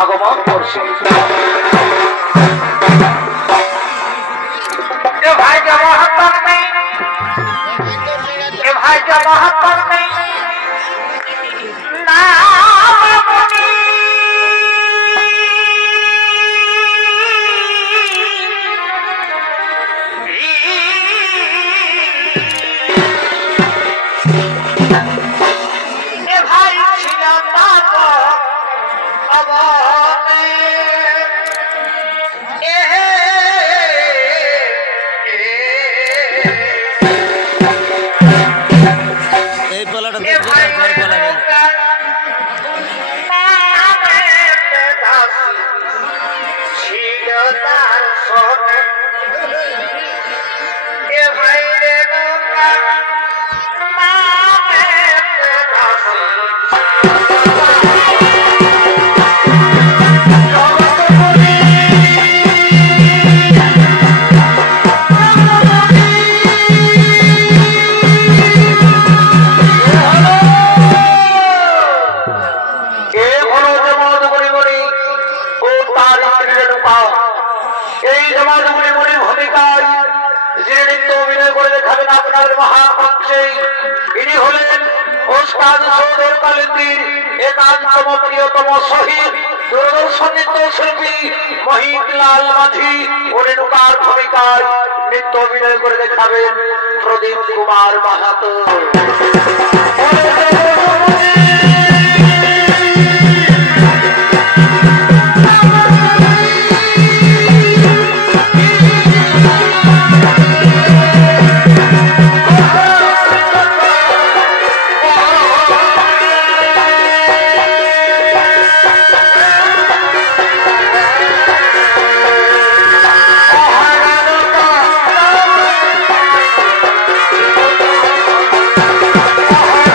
আগমন করছে। ভাই মহাত্মা নেই, ভাই মহাত্মা নেই না আপনার মহামঞ্চে ইনি হলেন ওস্তাদ সৌদর কালেন্দির একান্তম প্রিয়তম শহীদ দূরদর্শন নৃত্যশিল্পী মহিতলাল মাঝি ও রেণুকার ভূমিকায় নৃত্য অভিনয় করে দেখাবেন প্রদীপ কুমার মাহাতো। Oh,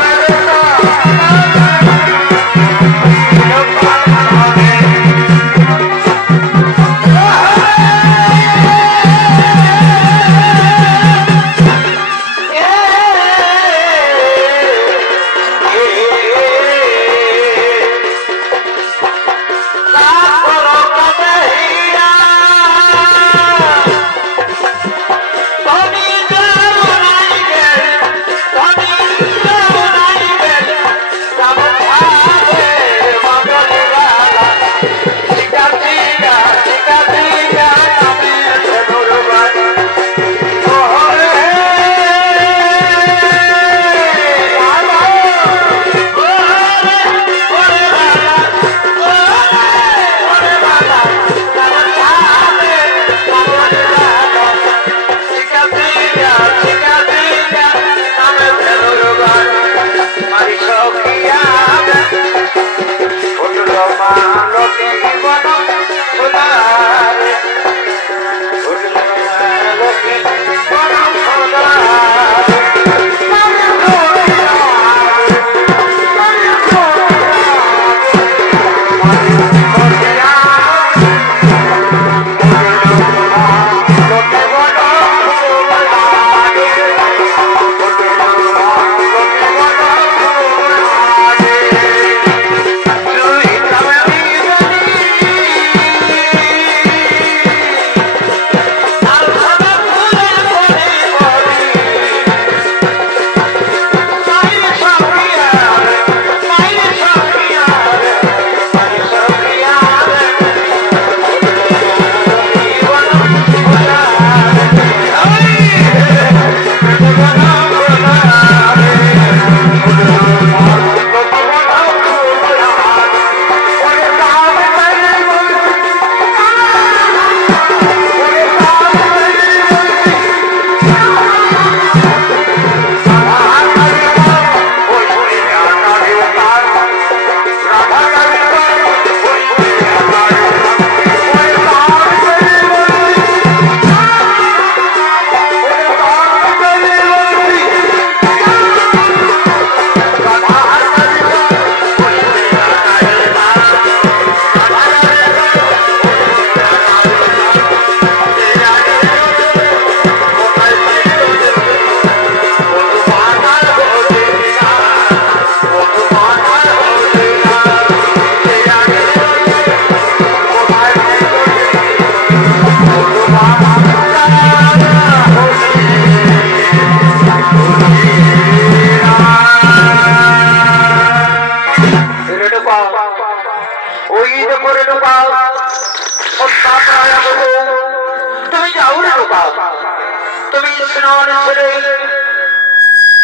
স্নান সেরে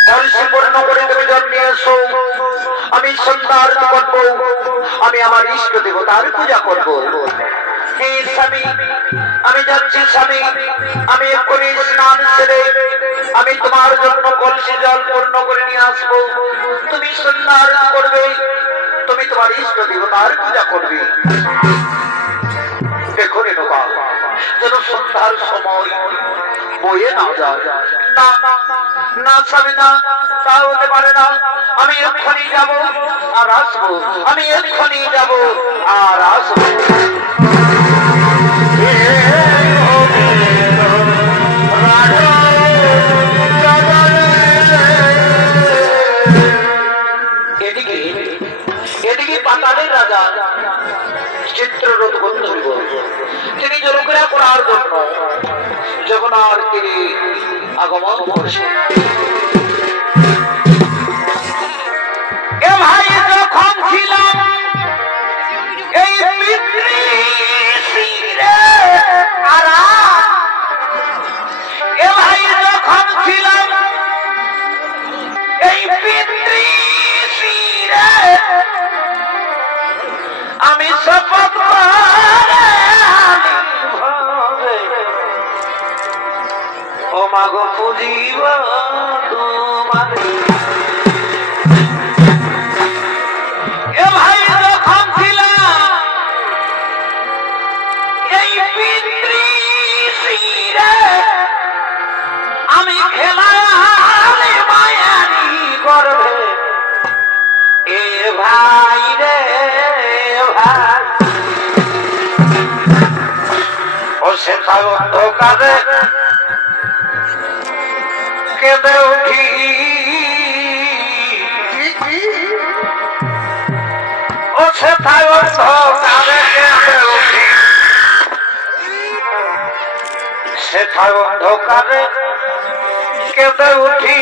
কলসি পূর্ণ করে তুমি জল নিয়ে এসো। আমি সন্ধ্যার করব, আমি আমার ইষ্ট দেবতার পূজা করব। হে স্বামী, আমি যাচ্ছি স্বামী, আমি এক্ষুনি স্নান সেরে আমি তোমার জন্য কলসি জল পূর্ণ করে নিয়ে আসবো। তুমি সন্ধ্যার করবে, তুমি তোমার ইষ্ট দেবতার পূজা করবে। দেখো রে বাবা, যেন সন্ধ্যার সময় বয়ে না যায়। না না স্বামী, না, তা হতে পারে না। আমি এক্ষুনি যাবো আর আসবো, আমি এক্ষুনি যাবো আর আসবো। এদিকে এদিকে পাতালের রাজা চিত্ররথ বন্ধুর তিনি জলক্রিয়া করার জন্য যখন আর তিনি আগমন করছেন। এ ভাই যখন ছিলাম এই পিতৃশিরে আরাম, এ ভাই যখন ছিলাম এই পিতৃশিরে আমি শপথ ও মাগো পুজিব তোমার। এ ভাই যখন ছিলাম এই পিতৃশিরে আমি খেলার মায়ানি গর্ভে, এ ভাই রে ভাই ও সেটা অন্ধকারে কেঁদে উঠি, ও সেটা অন্ধকারে কেঁদে উঠি, সেটা অন্ধকারে কেঁদে উঠি।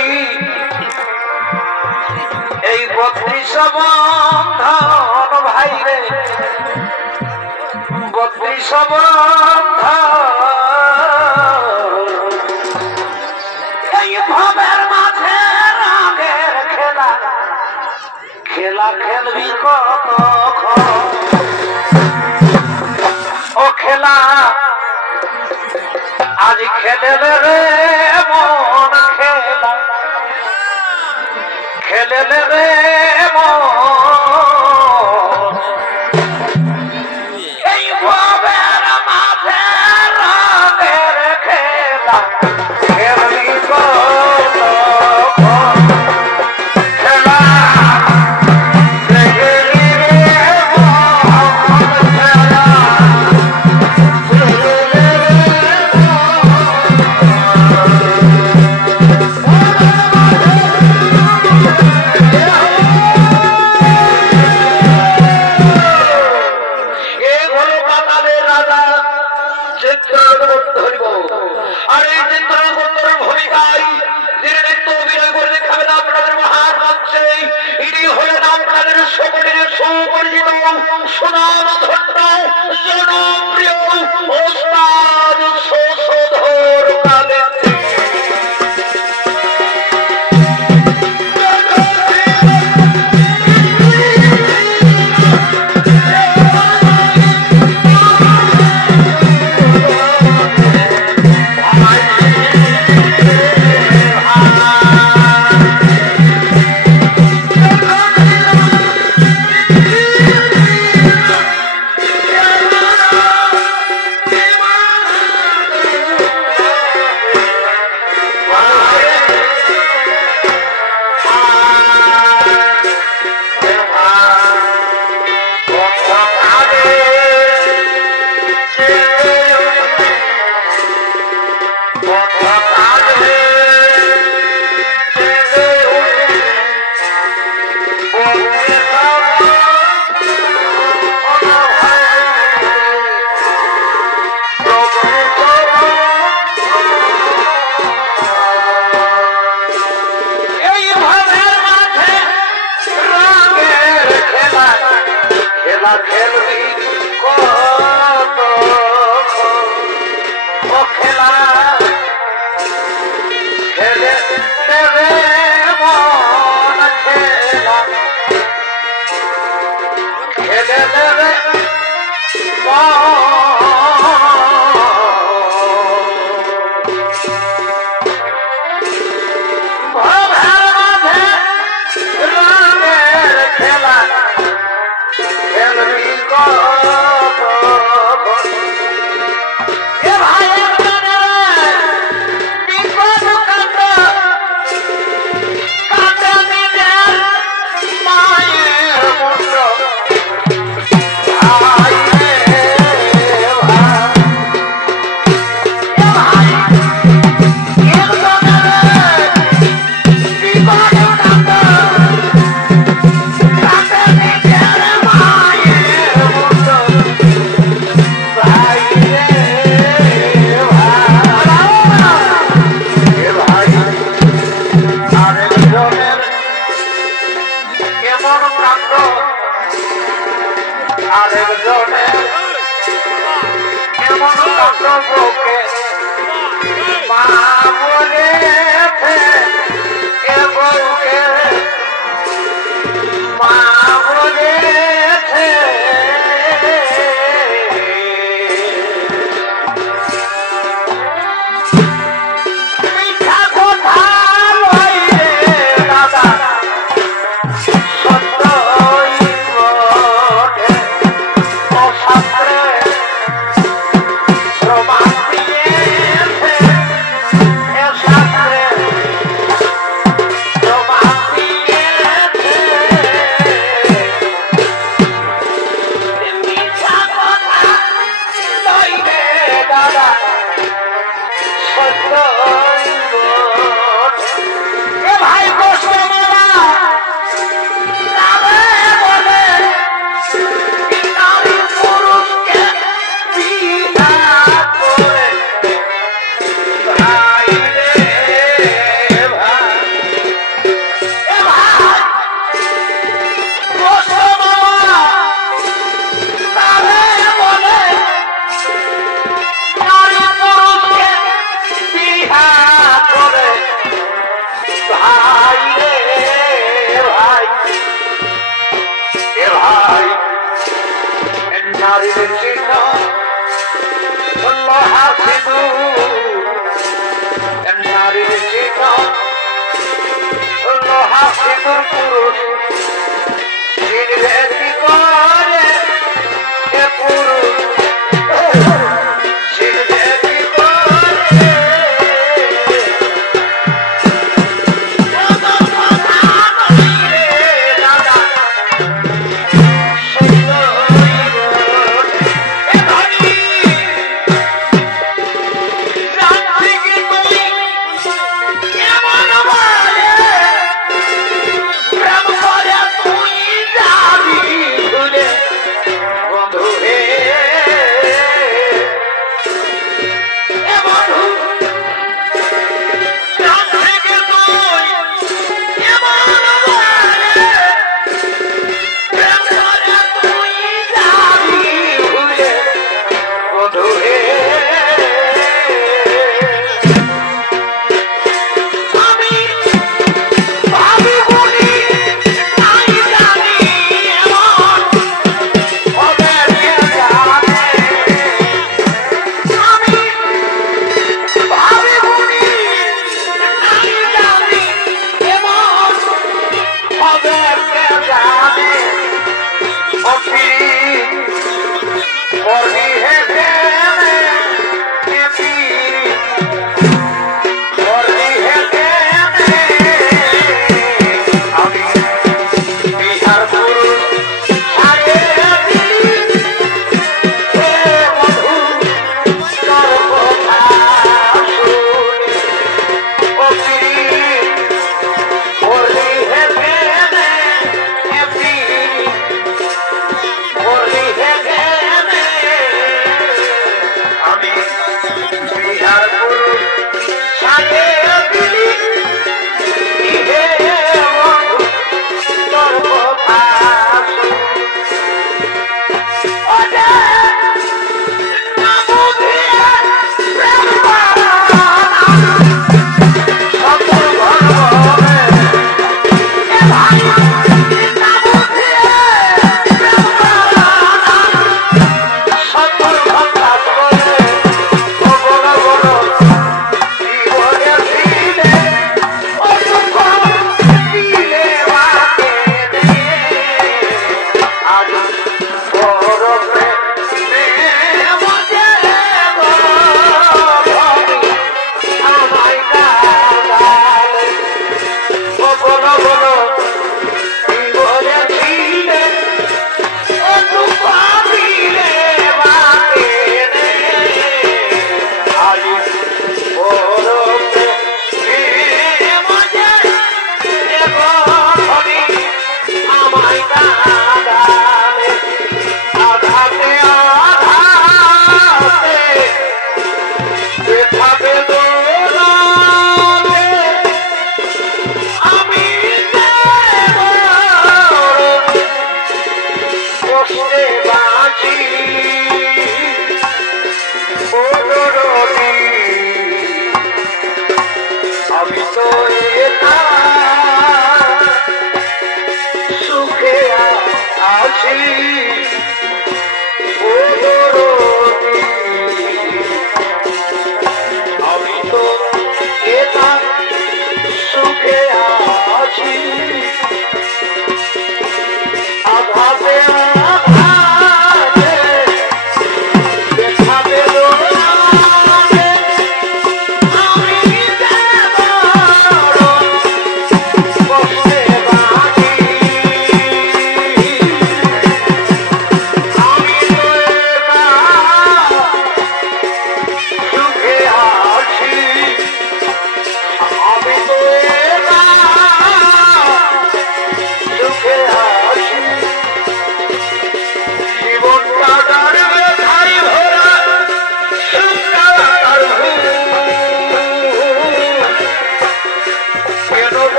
এই 32 বন্ধন ভাই রে, 32 বন্ধন এই ভবের মাঝে রঙের খেলা, খেলা খেলবি কতক্ষণ ও খেলা আজ খেলে রে মন, খেলা খেলে রে মন। এই ভবের মাঝে রঙের খেলা খেলবি কতক্ষণ, খেলা সুনাম ধন্য জনপ্রিয় ওস্তাদ শশধর কালে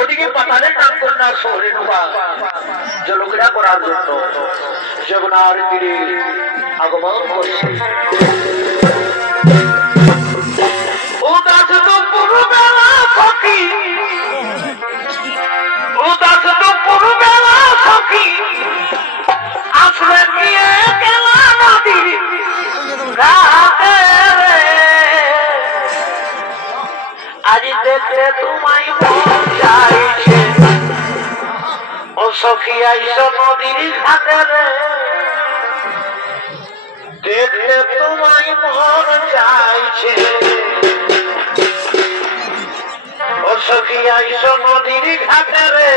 ওদিকে পাতালের নাম কন্যা শহরে ঢোকা জলক্রীড়া করার জন্য যমুনার তীরে আগমন করছে। ও গাছ তো পুরো বেলা সখী আজি দেখতে তোমায় মন চাইছে ও সখী আইসো নদীর ঘাটে রে দেখতে তোমায় মন চাইছে ও সখী আইসো নদীর ঘাটে রে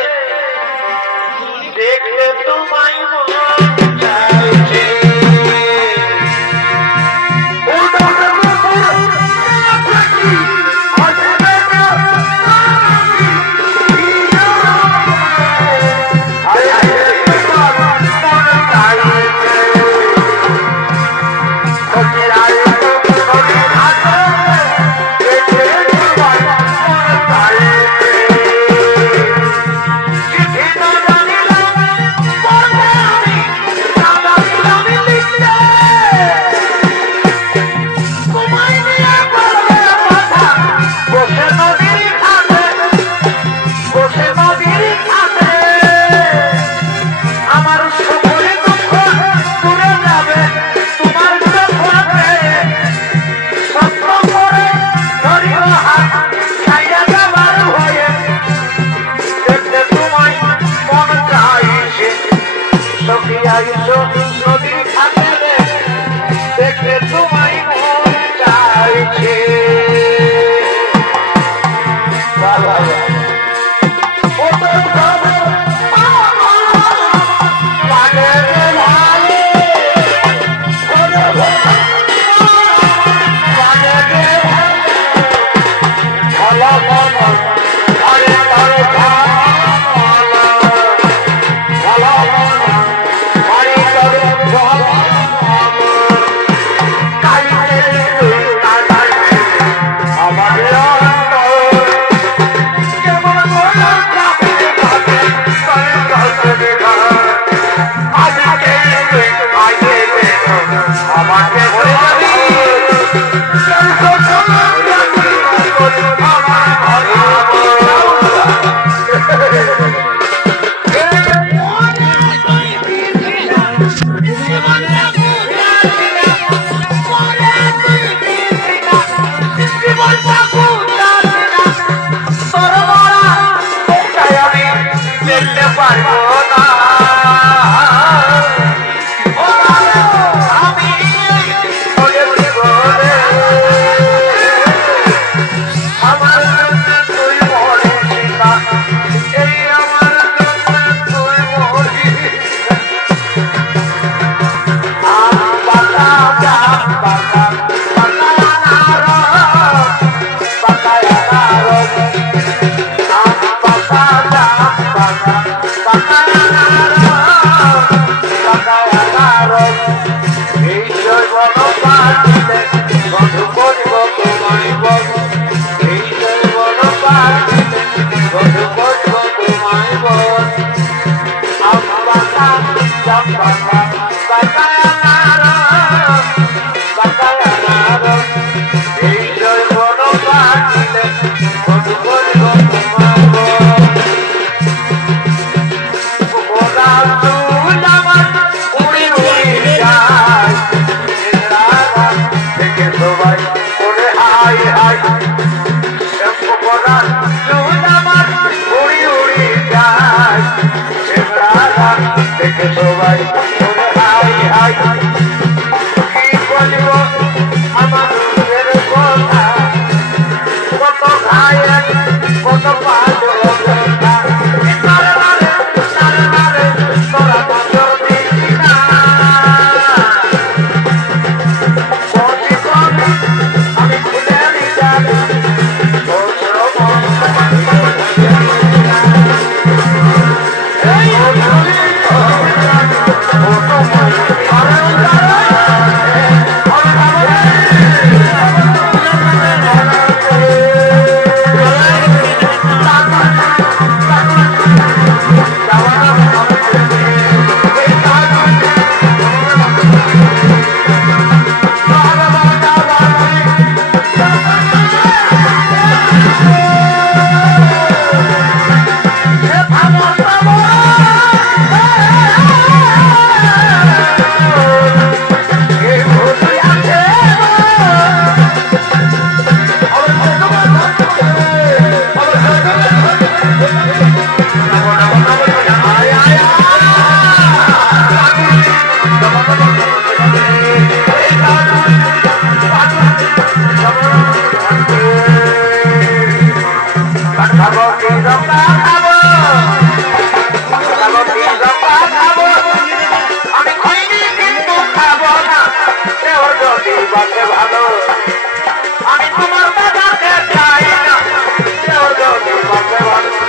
দেখতে তোমায় মন চাইছে খাবো তিরঙ্গা খাবো খাবো তিরঙ্গা খাবো আমি খইনি কিন্তু খাবো না দেওর যদি বাঁচে ভালো আমি তোমার দাদাকে চাই না দেওর যদি বাঁচে ভালো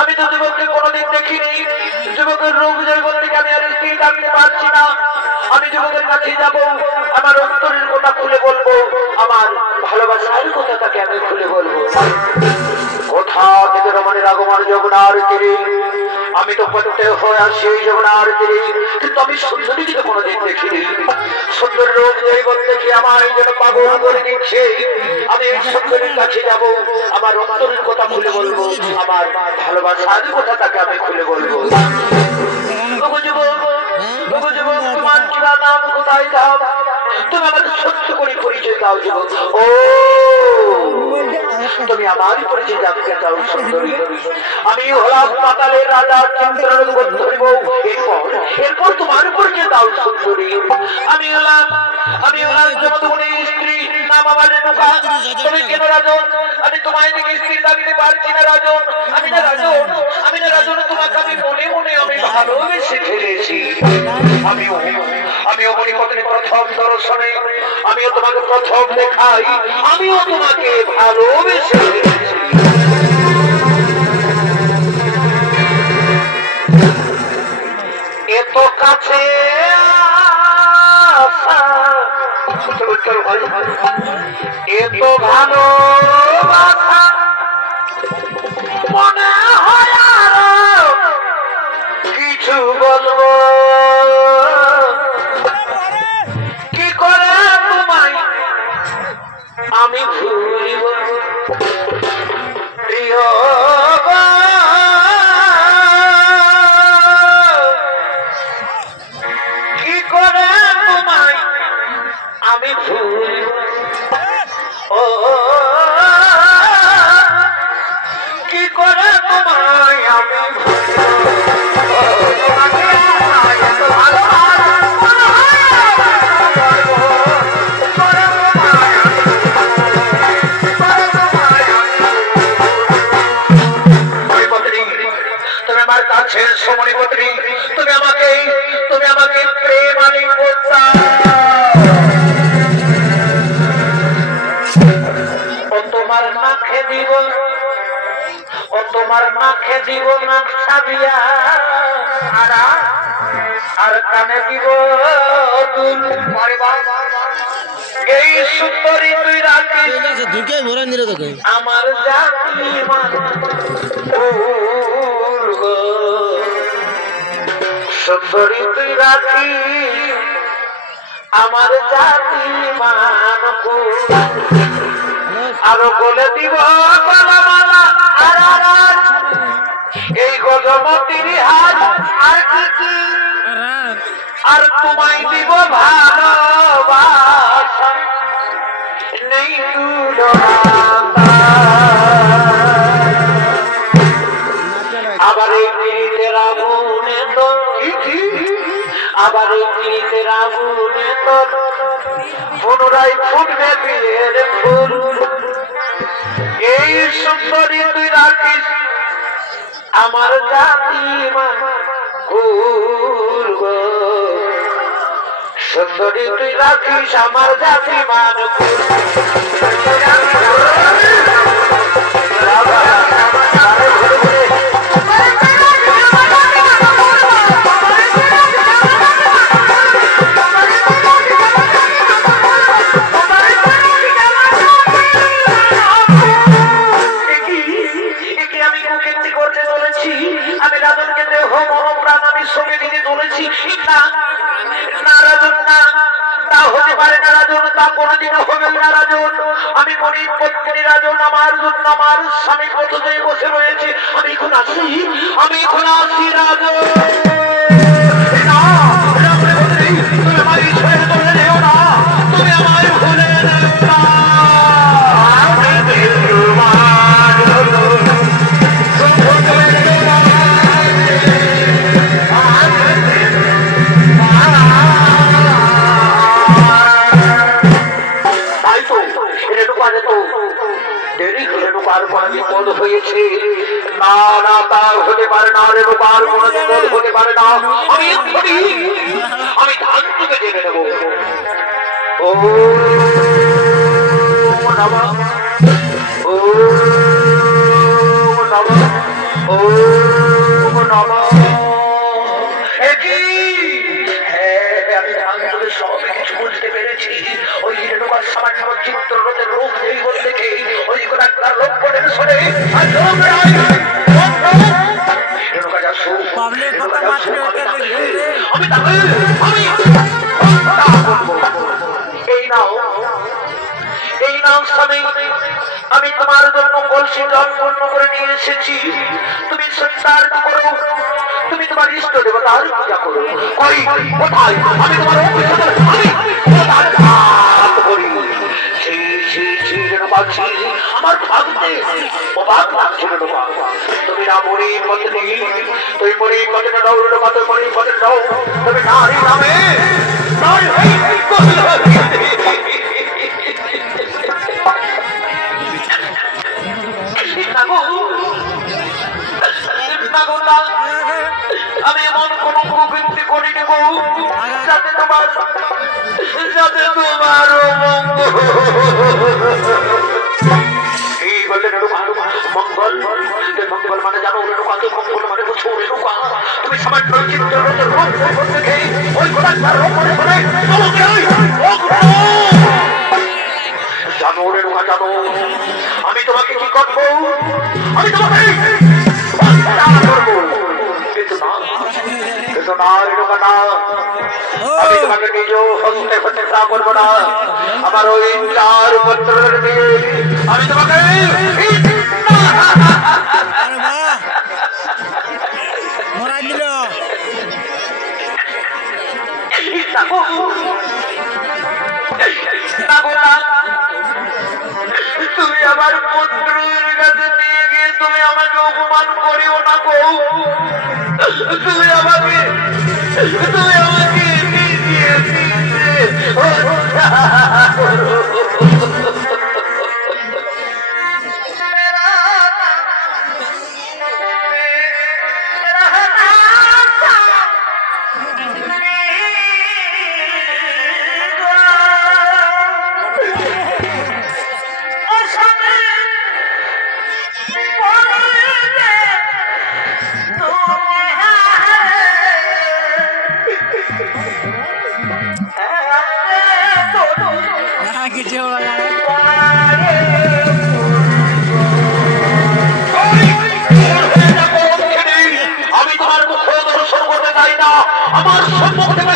আমি তো যুবককে কোনোদিন দেখিনি যুবকের রূপ জৈবন থেকে আমি আর স্থির থাকতে পারছি না আমি যুবকের কাছে যাব আমার অন্তরের কথা খুলে বলবো আমার ভালোবাসার কথা তাকে আমি খুলে বলবো কোথা থেকে রমণের আগমন যমুনার তীরে আমি তো প্রত্যেক হয়ে আসি এই যমুনার তীরে কিন্তু আমি সুন্দরীকে তো কোনোদিন দেখিনি সুন্দর রূপ জৈবন দেখে আমার এই যেন পাগল করে দিচ্ছে আমি এই সুন্দরীর কাছে যাব আমার অন্তরের কথা খুলে বলবো আমার ভালোবাসার কথা তাকে আমি খুলে বলবো তোমার কিরা নাম কোথায় দাও তুমি আমাকে সত্য করে পরিচয় দাও যুবক ও তুমি আমার পরিচয় জানতে চাও সুন্দরী আমি হলাম পাতালের রাজা চন্দ্রের ধরিব এরপর তোমার পরিচয় দাও সুন্দরী আমি হলাম যমদগ্নির স্ত্রী নাম আমার রেণুকা তুমি কেন রাজন আমি তোমায় দিকে স্ত্রী থাকতে পারছি না রাজন আমি না রাজন তোমাকে আমি মনে মনে আমি ভালোবেসে ফেলেছি আমিও মনে পত্নী প্রথম দর্শনে আমিও তোমাকে প্রথম দেখাই আমিও তোমাকে ভালোবেসে এত কাছে এত ভালো মনে হয় আরো কিছু বলবো কি করে তোমায় আমি ভুলিব প্রিয় কি করে তোমায় আমি ভুলিব ও কি করে তোমায় আমি সমনিপত্রী তুমি আমাকে প্রেম আলিঙ্গন তোমার মাখে দিব নাক সাবিয়া আর কানে দিব দুল এই সুন্দরী তুই রাখিস আমার জাতি সুন্দরী তুই রাখিস আমার জাতি মানকু আরো বলে দিব এই গজমতির হাত আর কি তোমায় দিব ভালোবাসা নেই আবার এই পীড়িতের আগুনে তো আবার এই পীড়িতের আগুনে তো পুনরায় ফুটবে বিয়ের ফুল এই সুন্দরী তুই রাখিস আমার জাতি সুন্দরী তুই রাখিস আমার জাতি মান আমি গরিব পত্নী রাজন আমার জন্য আমার স্বামী পথে বসে রয়েছে আমি এখন আসি রাজন তুমি আমার ছেড়ে চলে যেও না তুমি আমার ভুলে হয়েছে না না তা হতে পারে না রে রূপার কোন বিপদ হতে পারে না আমি ধান থেকে জেনে নেব ও নমঃ ও নমঃ ও নমঃ সবাই কিছু বুঝতে পেরেছি ওই রেণুকার সামান্য চিত্ররথের রূপ নেই বলে দেখে ওই কোন একটা লোক করে শোনে এই নাও স্বামী আমি তোমার জন্য কলসি জল পূর্ণ করে নিয়ে এসেছি তুমি সত্যার করো তুমি তোমার ইষ্ট দেবতার পূজা করো কোথায় আমি তোমার আমার ভাবতে অবাক লাগছিল তুমি না মরি পত্নী তুই মরি পত্নী দাও তুই মরি পত্নী দাও তুমি নারী নামে আমি এমন কোন প্রবৃত্তি করি নেব যাতে তোমার এই বললেন মঙ্গল মঙ্গল মানে জানো মঙ্গল মানে বুঝছো তুমি সামান্য জানো রেণুকা জানো আমি তোমাকে কি করবো আমি তোমাকে আমি তোমাকে নিজেও হস্তে প্রচেষ্টা করবো না আমার ওই চার পত্রের দিয়ে আমি তোমাকে তুমি আমার পুত্রের কাছে নিয়ে গিয়ে তুমি আমাকে অপমান করিও না গো তুমি আমাকে আমি তোমার মুখ দর্শন করতে চাই না আমার সম্মুখ থেকে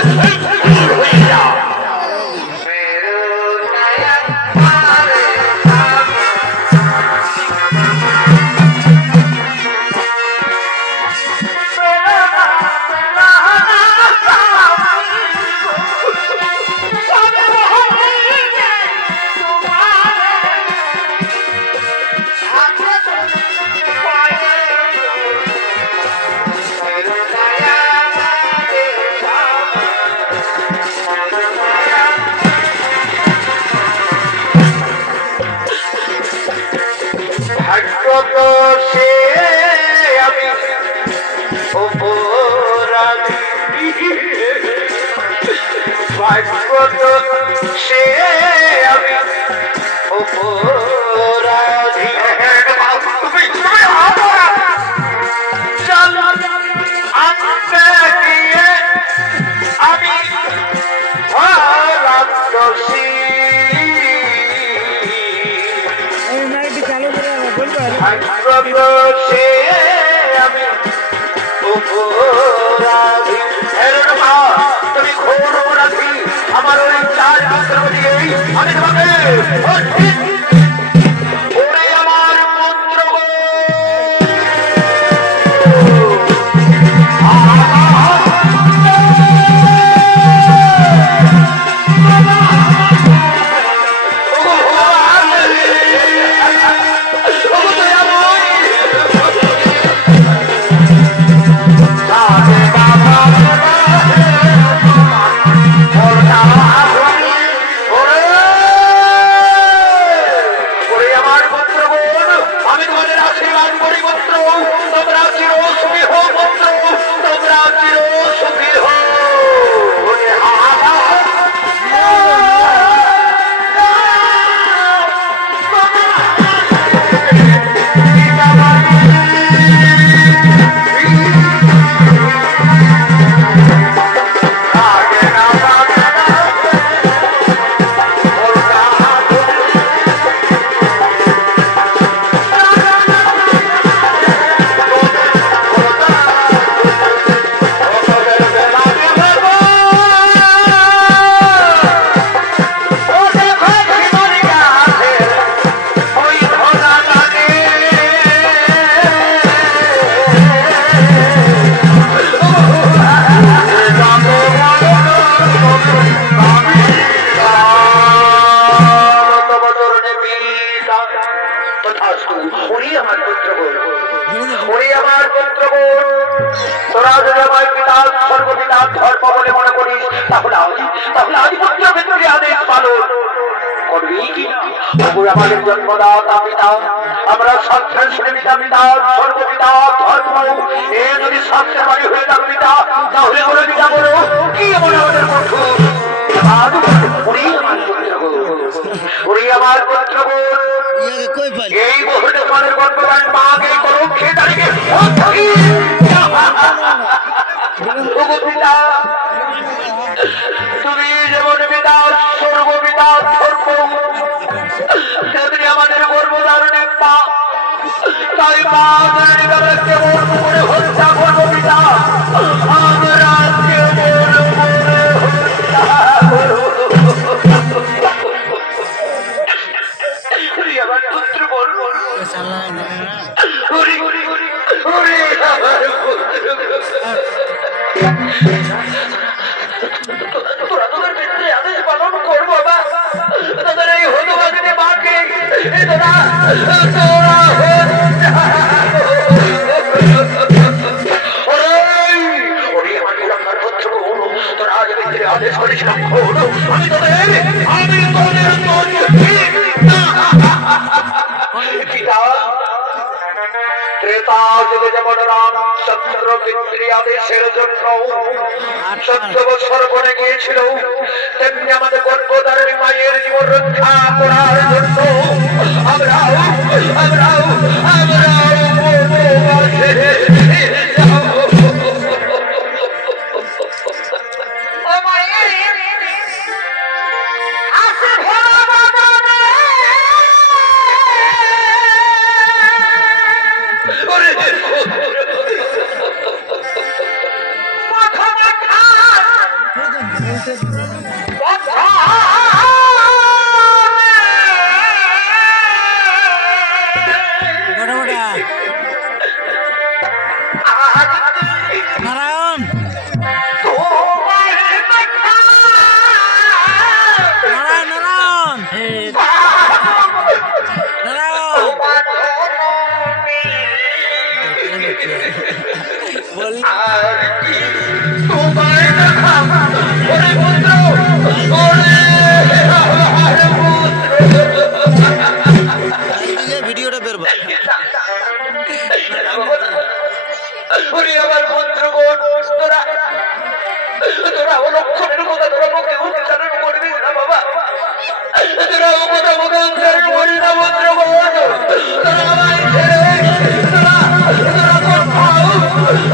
সে আমি অপরাধী চল আনতে গিয়ে আমি ভারতবর্ষী ভারতবর্ষে আমি অপরাধী তুমি ঘোর অপরাধী আমার ওই চার পাত্র দিয়েই আমি তোমাকে ওরে আমার পুত্র আমাদের জন্মদাতা পিতা আমরা সন্তান পিতা পিতা সর্বপিতা ধর্ম এ যদি সন্তান বাড়ি হয়ে যাবে পিতা তাহলে বলে পিতা বলো কি বলে আমাদের কঠোর আমার পুত্র এই মুহূর্তে তোমাদের গর্ভবান মাকে করো খেয়ে দাঁড়িয়ে পিতা তুমি যেমন পিতা সর্বপিতা ধর্ম আমাদের গর্ভধারণে পা তাই মা কেমন করে হত্যা করবো পিতা আমরা কেমন করে হত্যা করবো আমার পুত্র বলবো তোরা তোদের ক্ষেত্রে আদেশ পালন করবো বাবা তোদের এই হতবাদিনী মাকে তোরা তোরা আজ ভিতরে আদেশ করেছিলাম আমি তোদের পিতা ত্রেতা যুগে যেমন রামচন্দ্র পিতৃ আদেশের জন্য ১৪ বছর বনে গিয়েছিল তেমনি আমাদের গর্ভধারণী মায়ের জীবন রক্ষা করার জন্য আমরাও তোমার তোরা লক্ষণের কথা তোরা মুখে উচ্চারণ করবি না বাবা, তোরা ও কথা মুখে উচ্চারণ করি না মন্ত্র তোরা আমায় ছেড়ে তোরা তোরা কোথাও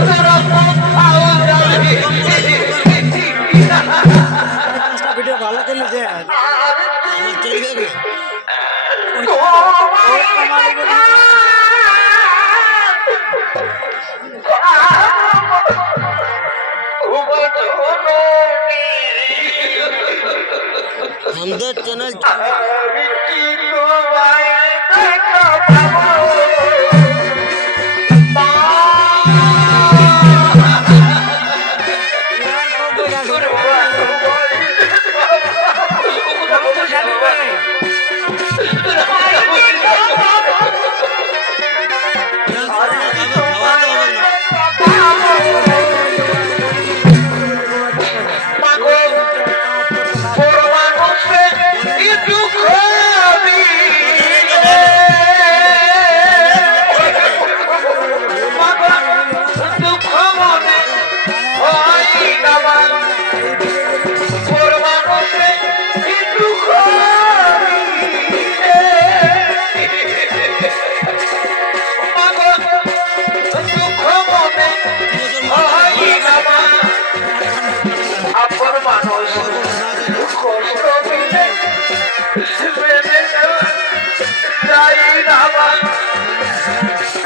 তোরা কোথাও যাবি। ভিডিও ভালো করলে যে চলে যাবে আমাদের চ্যানেল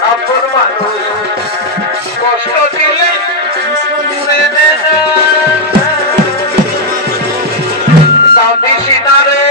আপন মানুষ কষ্ট দিলে কাঁদিস না রে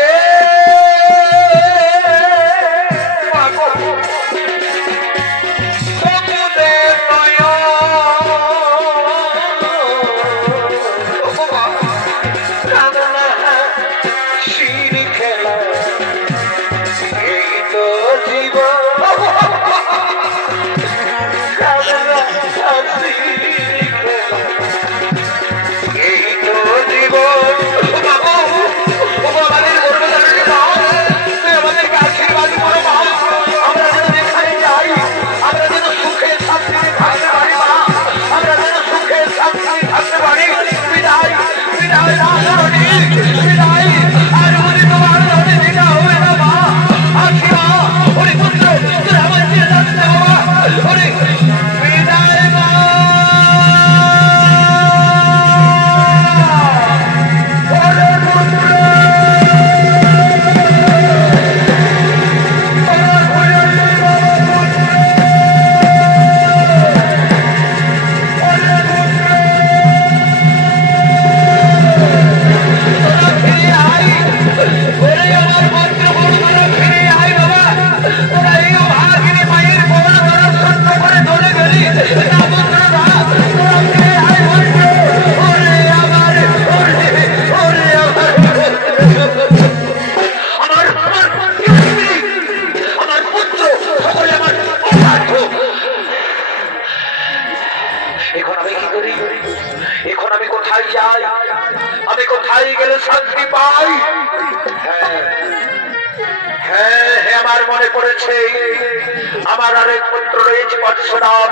আমার আরেক পুত্র রয়েছে পরশুরাম,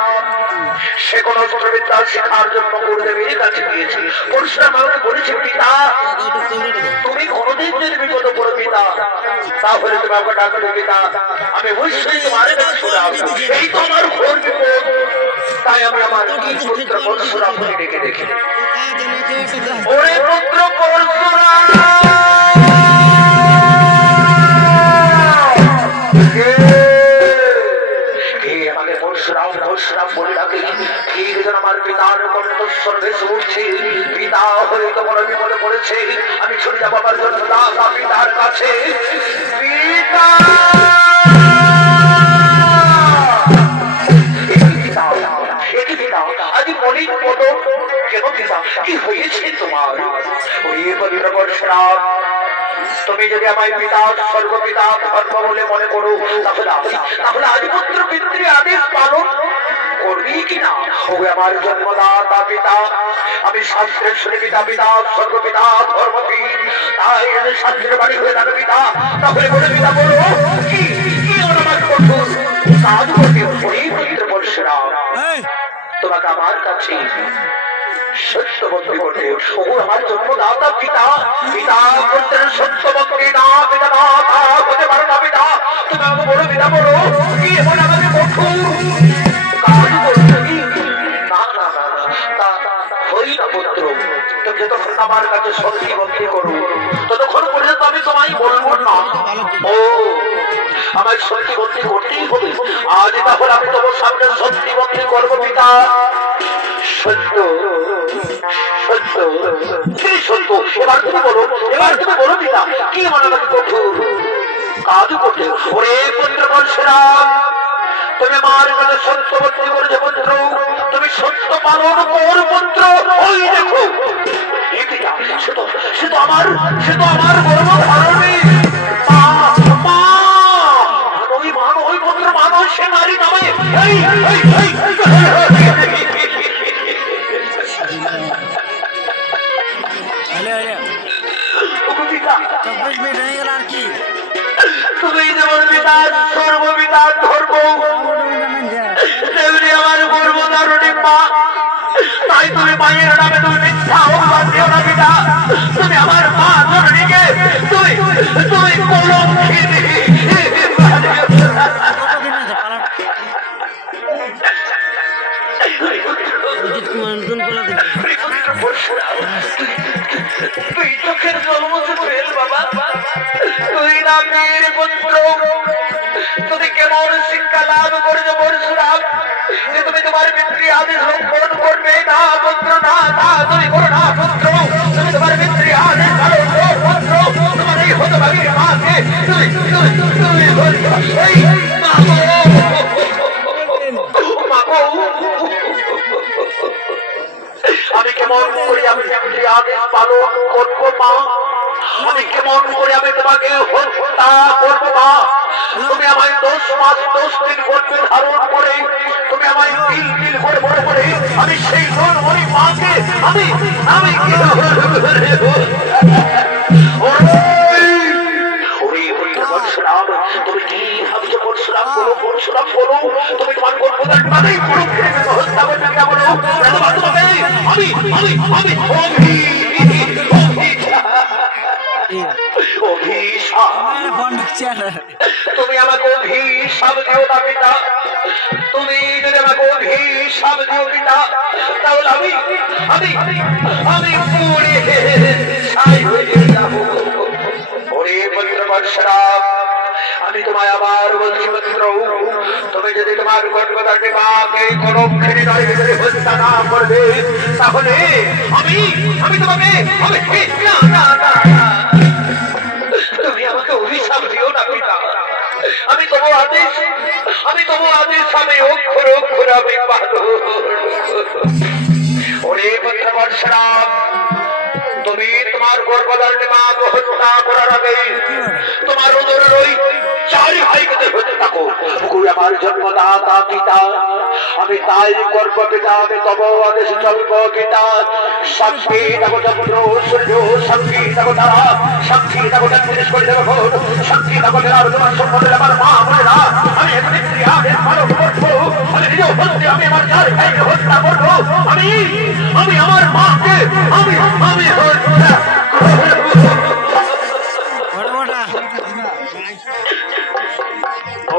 সে কোন অস্ত্রবিদ্যা শেখার জন্য গুরুদেবের কাছে গিয়েছে। পরশুরাম আমাকে বলেছে, পিতা তুমি কোনদিন যদি বিপদ পড়ো পিতা, তাহলে তুমি আমাকে ডাকবে পিতা, আমি অবশ্যই তোমার পরশুরাম, এই তো আমার ঘোর বিপদ। তাই আমি আমার পুত্র পরশুরামকে ডেকে দেখি, ওরে পুত্র পরশুরাম বলে ডাকে, ঠিক যেন আমার পিতার কণ্ঠস্বর ভেসে উঠছে, পিতা হয়তো বড় বিপদে পড়েছে, আমি ছুটে যাবো আমার জন্য পিতার কাছে। পিতা আজ মলিন মতো কেন পিতা, কি হয়েছে তোমার? ওই বলিল পরশুরাম, তুমি যদি আমায় পিতা স্বর্গ পিতা ধর্ম বলে মনে করো, তাহলে আজ পুত্র পিতৃ আদেশ পালন করবি কিনা? ও আমার জন্মদাতা পিতা, আমি শাস্ত্রের শুনে পিতা পিতা স্বর্গ পিতা ধর্মপীঠ, তাই আমি শাস্ত্রের বাড়ি হয়ে যাবে পিতা। তাহলে বলে পিতা বলো কি আমার কঠোর কাজ করতে ওই পুত্র পরশুরাম, তোমাকে আমার কাছে সত্যবতী বটে। ও আমার জন্মদাতা পিতা, পিতা পুত্রের সত্যবতী না, পিতা না তা হতে পারো না পিতা। তুমি আমাকে বলো পিতা, বলো কি এমন আমাকে কঠোর কাজ করছো কি? না না না না, হই না পুত্র। তুমি যতক্ষণ আমার কাছে সত্যি বন্দী করো ততক্ষণ পর্যন্ত আমি তোমায় বলবো না। ও আমার সত্যি বন্দী করতেই হবে। আজ তাহলে আমি তোমার সামনে সত্যি বন্দী করবো পিতা। সত্য সত্য কি সত্য? এবার তুমি বলো, এবার তুমি বলো পিতা, কি মনে আমাকে কঠোর কাজ করতে? ওরে পুত্র বর্ষরা, তুমি আমার কাছে সত্য বন্দী করেছে পুত্র, তুমি সত্য পালন কর পুত্র। ওই দেখো সে তো আমার গর্ব ধারণী মানুষ সে নারী নামে তুমি যেমন পিতা সর্বপিতা ধর্ম, তেমনি আমার গর্ব ধারণী মা। তাই তুমি মায়ের নামে তুমি মিথ্যা অপবাদ দিও না পিতা। তুমি আমার মা জননীকে তুমি কলঙ্কিনী। তুই চোখের জন্ম ফেল বাবা, তুই রামের পুত্র। তুমি কেমন শিক্ষা লাভ করেছো পরশুরাম যে তুমি তোমার পিতৃ আদেশ লঙ্ঘন করবে? না পুত্র, না না, তুমি করো না পুত্র। তুমি তোমার পিতৃ আদেশ পালন করো পুত্র। তোমার এই হতভাগীর মাকে তুমি আমি কেমন করে আমি আদেশ পালন করবো মা? আমি কেমন করে আমি তোমাকে হত্যা করবো মা? তুমি আমায় 10 মাস 10 দিন গর্ভে ধারণ করে তুমি আমায় 3 দিন করে বড় করে আমি সেই জন্মই মাকে আমি কি তুমি কি ভাবছো পরশুরাম? বলো পরশুরাম, বলো তুমি তোমার গর্ভদান মানেই হত্যা করবে না? বলো তুমি আমাকে অভিশাপ দিও না পিতা। তুমি যদি আমাকে অভিশাপ দিও পিতা, তাহলে আমি পুড়ে ছাই হয়ে যাব। ওরে পুত্র পরশুরাম, আমি তোমায় আবার বলছি পুত্র, তুমি যদি তোমার গর্ভধারী মাকে কলঙ্কিনী নারী ভিতরে হত্যা না করবে, তাহলে আমি তোমাকে না না না, তুমি আমাকে অভিশাপ দিও না পিতা। আমি তোমার আদেশ আমি অক্ষর অক্ষর আমি পালন। ওরে পুত্র পরশুরাম, তুমি তোমার গর্ভধারী মাকে হত্যা করার আগে তোমার উদরের ওই 4 ভাইকে হতে থাকো। আমার জন্মদাতা পিতা, আমি তাই গর্ব পিতা, আমি তব আদেশ চলব পিতা। সাক্ষী থাকো চন্দ্র সূর্য, সাক্ষী থাকো তারা, সাক্ষী থাকো জিনিস করে দেবো, সাক্ষী থাকো তোমার সম্বন্ধে আমার মা বোনেরা। আমি আদেশ পালন করবো। আমি নিজেও বলছি আমি আমার 4 ভাইকে হত্যা করবো। আমি আমার মাকে আমি হত্যা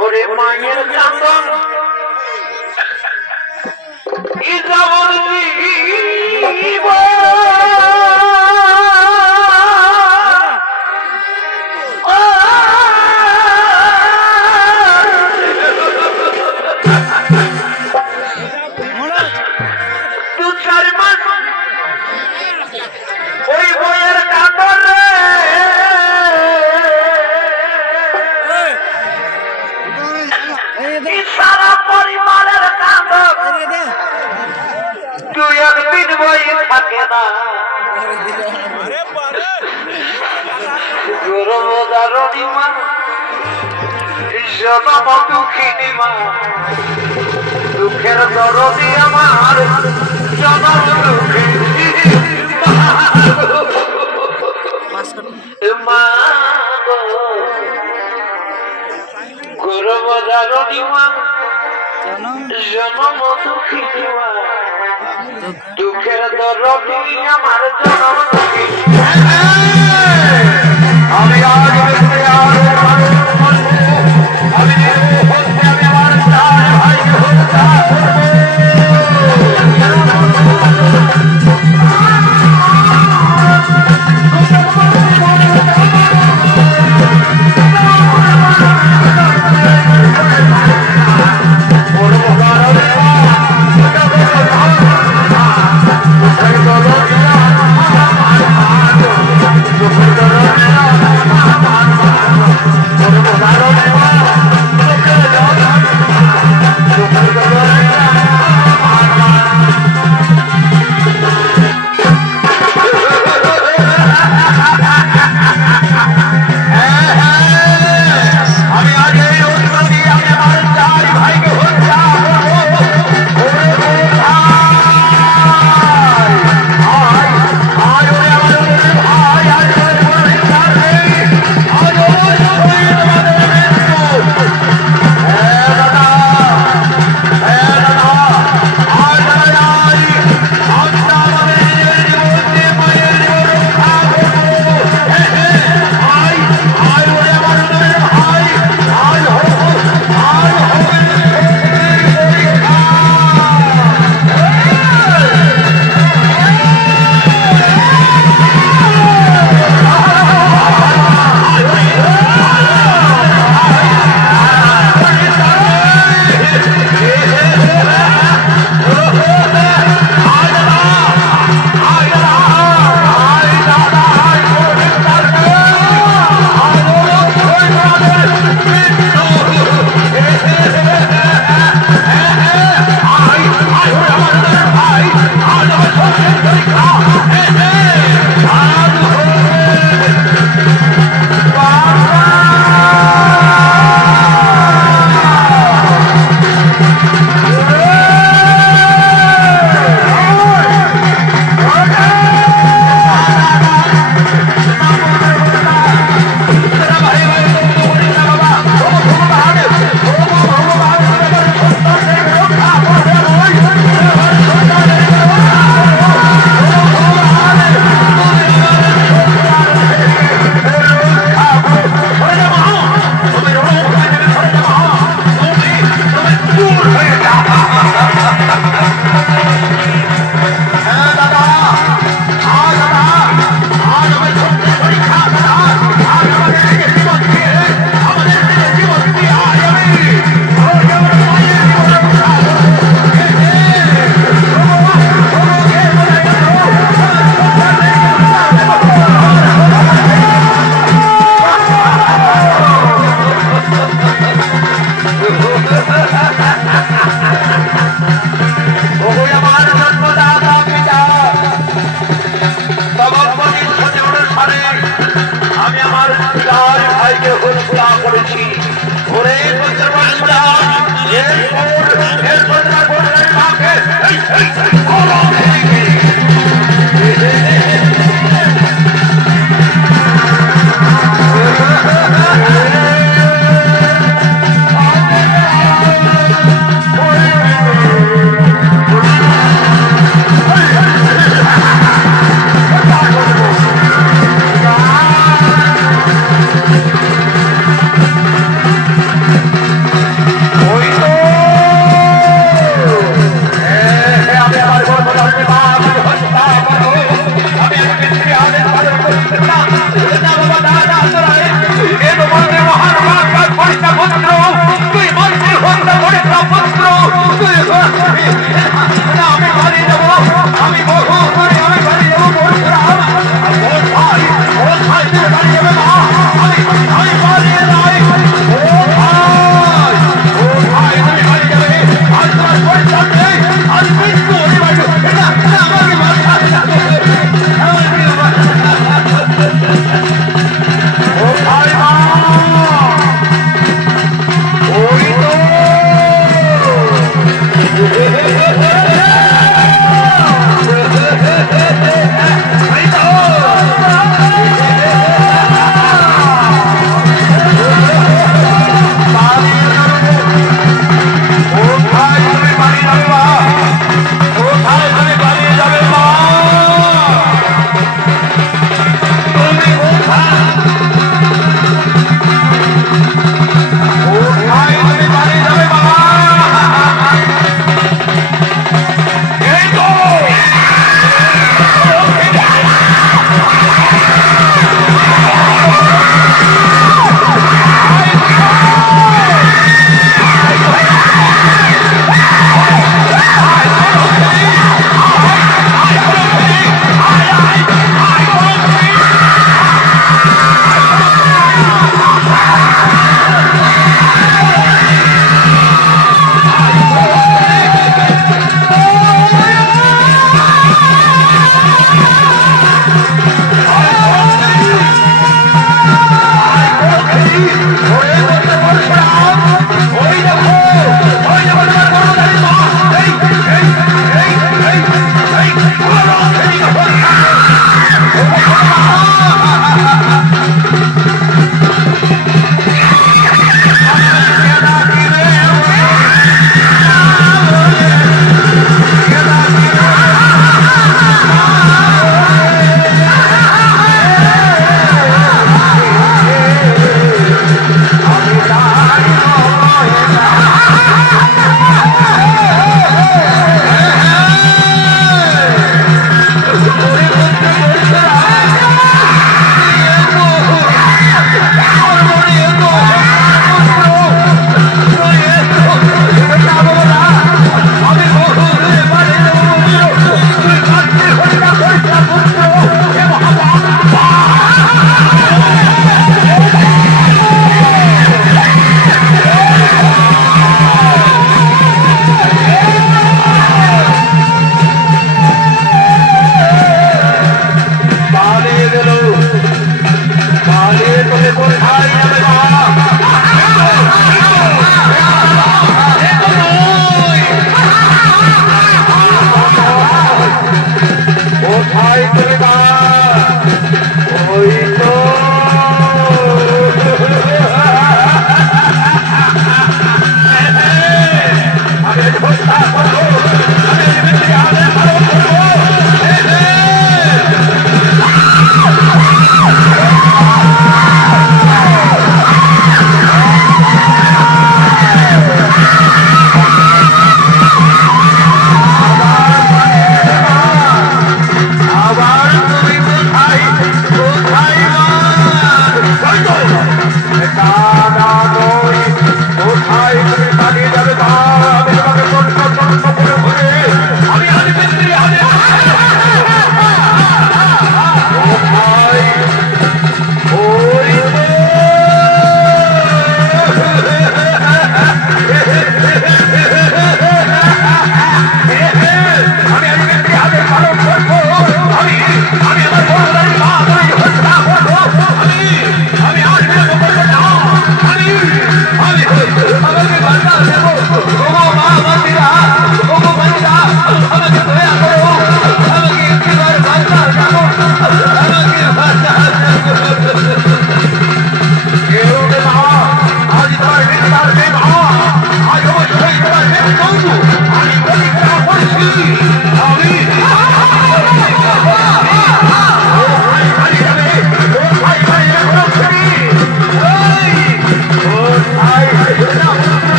ওরে মায়ের কান্দন ইজাবর জীব সারা পরিবারের কান্দন। তুই একদিন বই থাকে না গর্ভধারণী মা, জনম দুঃখিনী মা, দুঃখের দরদি আমার জনম দুঃখিনী মা, গর্ভধারণী মা, জনম দুঃখিনী মা, দুঃখের রবি আমার জনম দুঃখী আমি আজ আমি আমার চার ভাইকে হত্যা করবো।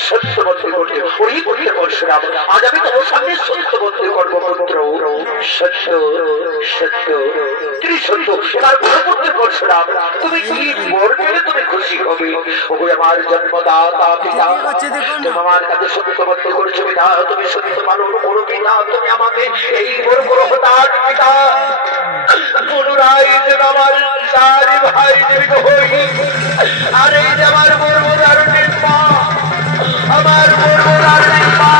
সত্য বন্ধু করতে ওই করতে পরশুরাম আজ আমি তোমার সামনে সত্য বন্ধু করবো পুত্র সত্য সত্য তুমি সত্য এবার বড় করতে পরশুরাম তুমি কি বর পেলে তুমি খুশি হবে ওগো আমার জন্মদাতা পিতা তুমি আমার কাছে সত্য বন্ধু করেছো পিতা তুমি সত্য পালন করো পিতা তুমি আমাকে এই বড় বড় হতার পিতা পুনরায় যেন আমার চার ভাই জীবিত হই আর এই যে আমার বর্মদার মা আমার বর্মদার মা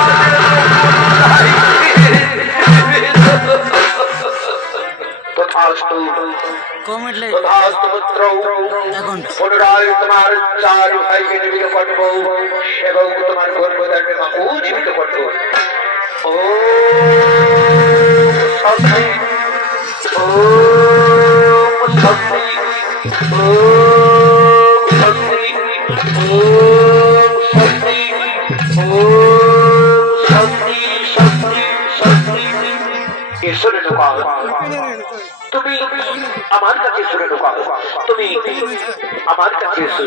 পুনরায় তোমার চার ভাইকে জীবিত করবো এবং তোমার বর্মদার মাকেও জীবিত করবো ও শক্তি ও শক্তি ও শক্তি ও শক্তি ও শক্তি শক্তি শক্তি ঈশ্বরে ঢোকাও তুমি আমার কাছে শুনে ঢোকাও তুমি আমার কাছে এসো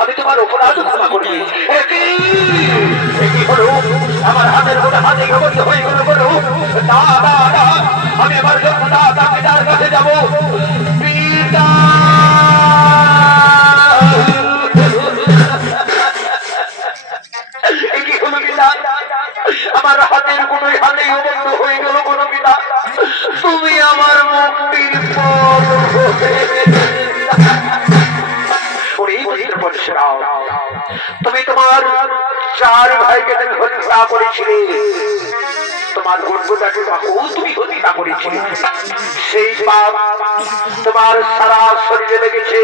আমি তোমার অপরাধ ক্ষমা করি আমার হাতের মধ্যে হাতে হয়ে গেল বলো আমি আমার জন্মদাতা পিতার কাছে যাবো পিতা কি হলো পিতা আমার হাতের কোনো হাতেই বন্ধ হয়ে গেল কোনো পিতা তুমি আমার মুক্তির পথ তুমি তোমার চার ভাইকে তুমি হত্যা করেছিলে তোমার গর্ভদাকে তুমি হত্যা করেছিলে সেই পাপ তোমার সারা শরীরে লেগেছে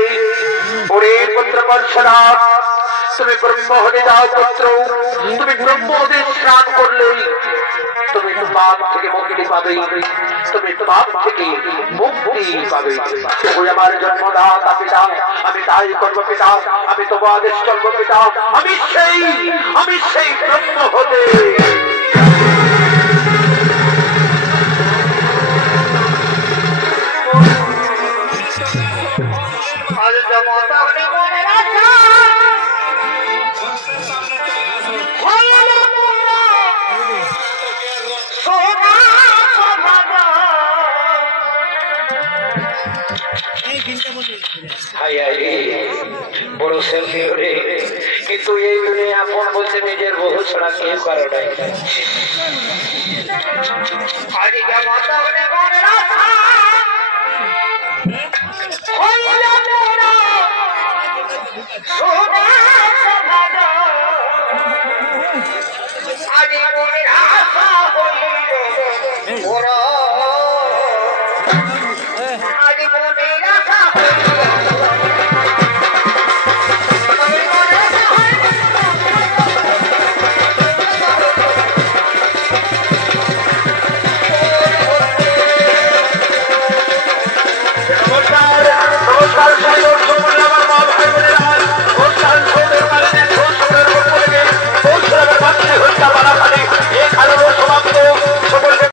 ওরে পুত্র পরশুরাম তুমি ব্রহ্ম হতে যাও পুত্র তুমি ব্রহ্ম হতে স্নান করলে তুমি পাপ থেকে মুক্তি পাবে তুমি পাপ থেকে মুক্তি পাবে ওই আমার জন্মদাতা পিতা আমি তাই করবো পিতা আমি তোমার আদেশ চলবো পিতা আমি সেই ব্রহ্ম হতে বড় সেলফি রে কিন্তু এই দুনিয়া আপন বলতে নিজের বহু ছাড়া কেউ কারো নাই সোনা